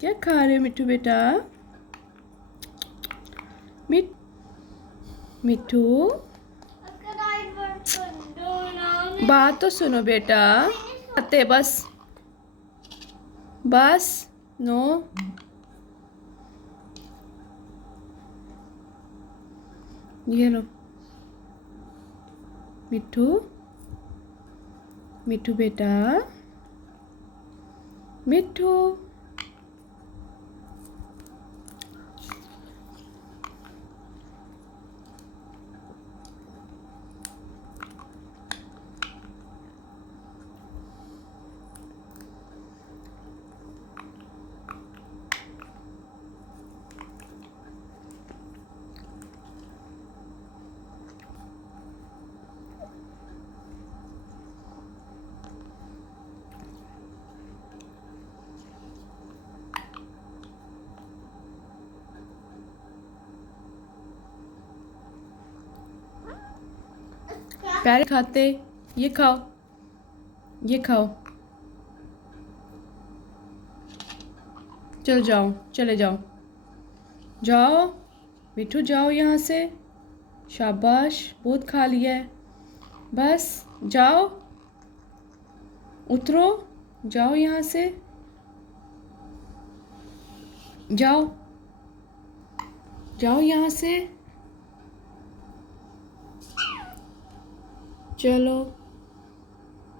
क्या खा रहे हो मिट्टू बेटा? मिट मिट्टू बात तो सुनो बेटा। आते बस बस नो। ये लो मिट्टू मिट्टू बेटा मिट्टू। पैरेट खाते, ये खाओ, ये खाओ। चल जाओ, चले जाओ, जाओ मिठू जाओ यहाँ से। शाबाश, बहुत खा लिया है, बस जाओ, उतरो, जाओ यहाँ से, जाओ, जाओ यहाँ से, चलो।